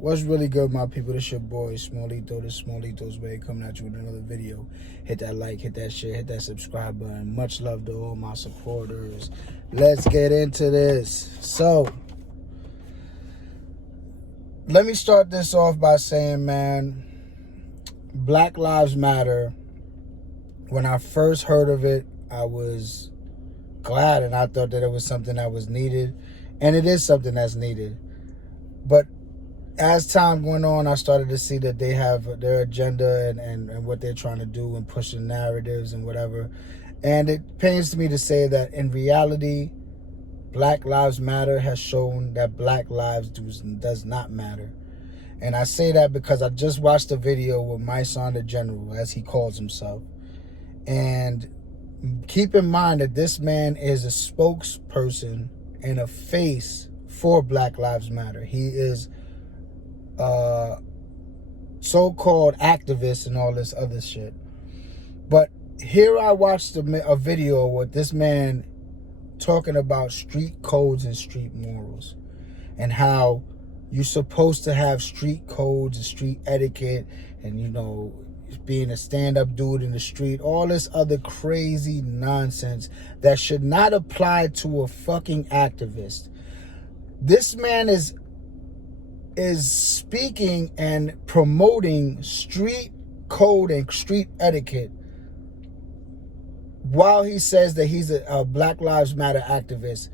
What's really good, my people? This your boy, Smallito, the Smallito's Way, coming at you with another video. Hit that like, hit that share, hit that subscribe button. Much love to all my supporters. Let's get into this. So, let me start this off by saying, man, Black Lives Matter. When I first heard of it, I was glad, and I thought that it was something that was needed. And it is something that's needed. But as time went on, I started to see that they have their agenda and what they're trying to do and pushing narratives and whatever. And it pains me to say that in reality, Black Lives Matter has shown that Black lives does not matter. And I say that because I just watched a video with my son, the General, as he calls himself. And keep in mind that this man is a spokesperson and a face for Black Lives Matter. He is so-called activist and all this other shit. But here I watched a video with this man talking about street codes and street morals and how you're supposed to have street codes and street etiquette and, you know, being a stand-up dude in the street, all this other crazy nonsense that should not apply to a fucking activist. This man is speaking and promoting street code and street etiquette while he says that he's a Black Lives Matter activist,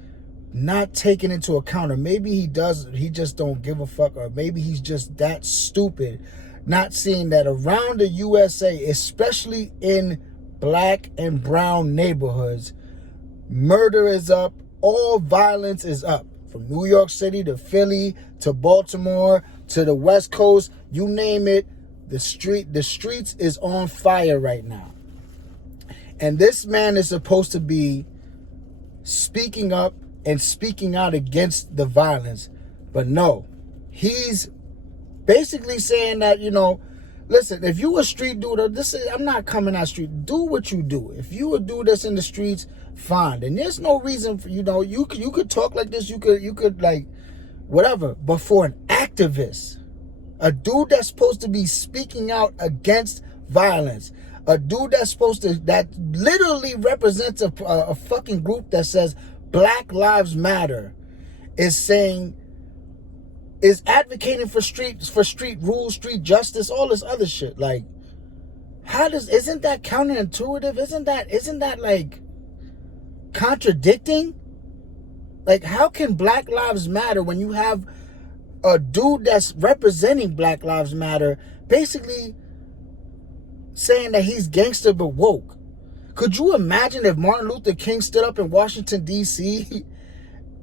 not taking into account, or maybe he just don't give a fuck, or maybe he's just that stupid, not seeing that around the USA, especially in black and brown neighborhoods, murder is up, all violence is up. From New York City to Philly to Baltimore to the West Coast, you name it, the streets is on fire right now. And this man is supposed to be speaking up and speaking out against the violence. But no, he's basically saying that, you know, listen, if you a street dude, or I'm not coming out street, do what you do. If you would do this in the streets, fine. And there's no reason for, you know, you could talk like this, you could like whatever. But for an activist, a dude that's supposed to be speaking out against violence, a dude that literally represents a fucking group that says Black Lives Matter, is advocating for street rules, street justice, all this other shit. Like, isn't that counterintuitive? Isn't that like contradicting? Like, how can Black Lives Matter when you have a dude that's representing Black Lives Matter basically saying that he's gangster but woke? Could you imagine if Martin Luther King stood up in Washington, D.C.,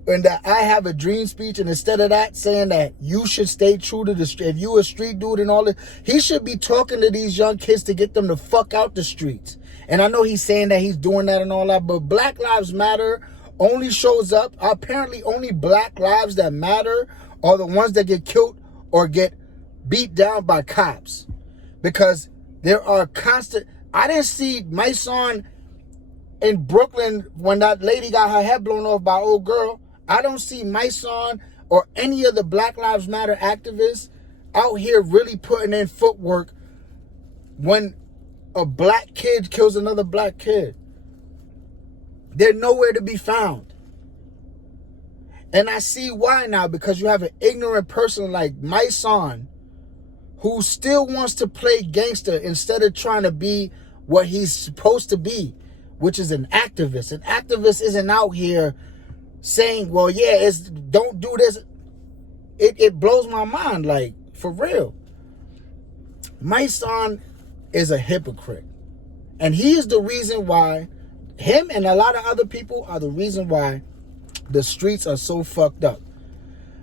and that I have a dream speech, and instead of that saying that you should stay true to the street, if you a street dude and all that, he should be talking to these young kids to get them the fuck out the streets. And I know he's saying that he's doing that and all that, but Black Lives Matter only shows up, apparently only Black lives that matter are the ones that get killed or get beat down by cops. Because there are constant, I didn't see my son in Brooklyn when that lady got her head blown off by old girl. I don't see my son or any of the Black Lives Matter activists out here really putting in footwork when a black kid kills another black kid. They're nowhere to be found. And I see why now, because you have an ignorant person like my son who still wants to play gangster instead of trying to be what he's supposed to be, which is an activist. An activist isn't out here saying, well, yeah, don't do this. It blows my mind, like, for real. My son is a hypocrite. And he is the reason why, him and a lot of other people are the reason why the streets are so fucked up.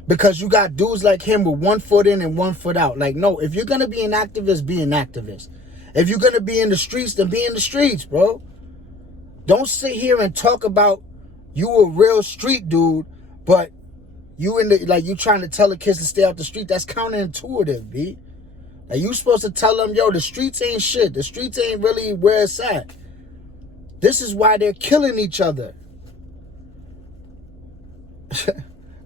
Because you got dudes like him with 1 foot in and 1 foot out. Like, no, if you're going to be an activist, be an activist. If you're going to be in the streets, then be in the streets, bro. Don't sit here and talk about you a real street dude, but you trying to tell the kids to stay out the street. That's counterintuitive, B. Like, you supposed to tell them, yo, the streets ain't shit. The streets ain't really where it's at. This is why they're killing each other.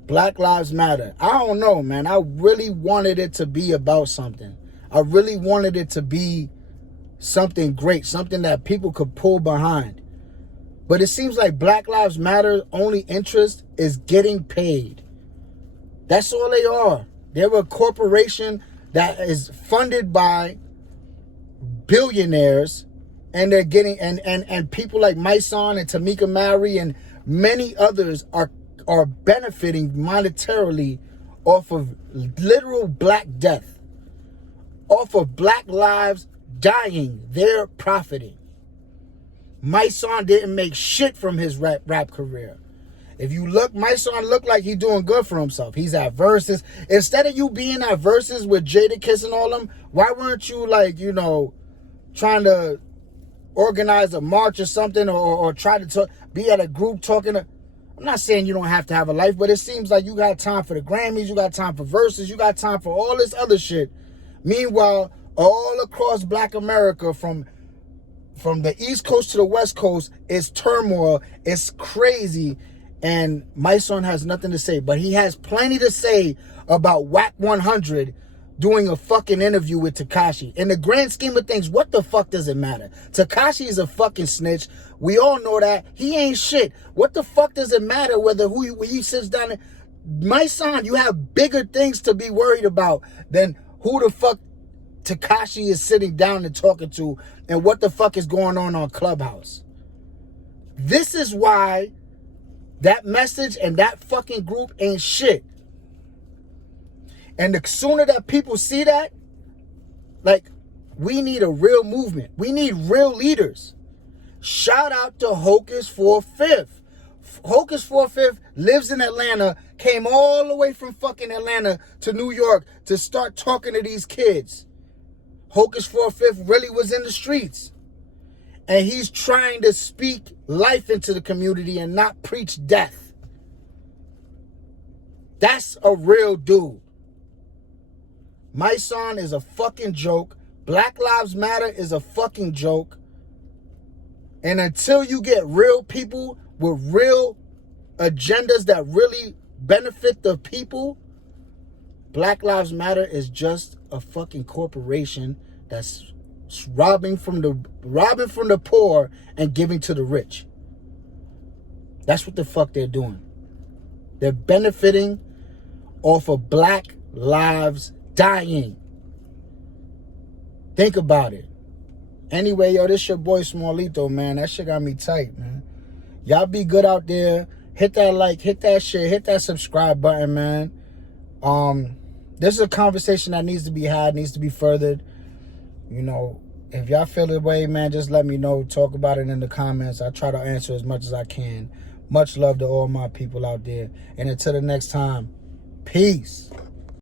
Black Lives Matter. I don't know, man. I really wanted it to be about something. I really wanted it to be something great, something that people could pull behind. But it seems like Black Lives Matter only interest is getting paid. That's all they are. They're a corporation that is funded by billionaires, and they're getting and people like Mysonne and Tamika Mallory and many others are benefiting monetarily off of literal black death, off of black lives dying. They're profiting. Mysonne didn't make shit from his rap career. If you look, Mysonne looked like he's doing good for himself. He's at Versus. Instead of you being at Versus with Jadakiss and all them, why weren't you, like, you know, trying to organize a march or something, or try to be at a group talking to... I'm not saying you don't have to have a life, but it seems like you got time for the Grammys, you got time for Versus, you got time for all this other shit. Meanwhile, all across Black America, from the East Coast to the West Coast, it's turmoil, it's crazy, and Mysonne has nothing to say. But he has plenty to say about Wack 100 doing a fucking interview with Tekashi. In the grand scheme of things, what the fuck does it matter? Tekashi is a fucking snitch. We all know that. He ain't shit. What the fuck does it matter whether he sits down and... Mysonne, you have bigger things to be worried about than who the fuck Tekashi is sitting down and talking to, and what the fuck is going on Clubhouse. This is why that message and that fucking group ain't shit. And the sooner that people see that, like, we need a real movement. We need real leaders. Shout out to Hocus 4/5. Hocus 4/5 lives in Atlanta, came all the way from fucking Atlanta to New York to start talking to these kids. Hocus 4/5 really was in the streets. And he's trying to speak life into the community and not preach death. That's a real dude. Mysonne is a fucking joke. Black Lives Matter is a fucking joke. And until you get real people with real agendas that really benefit the people, Black Lives Matter is just a fucking corporation that's robbing from the poor and giving to the rich. That's what the fuck they're doing. They're benefiting off of black lives dying. Think about it. Anyway, yo, this your boy Smallito, man. That shit got me tight, man. Y'all be good out there. Hit that like, hit that share, hit that subscribe button, man. This is a conversation that needs to be had, needs to be furthered. You know, if y'all feel the way, man, just let me know. Talk about it in the comments. I try to answer as much as I can. Much love to all my people out there. And until the next time, peace.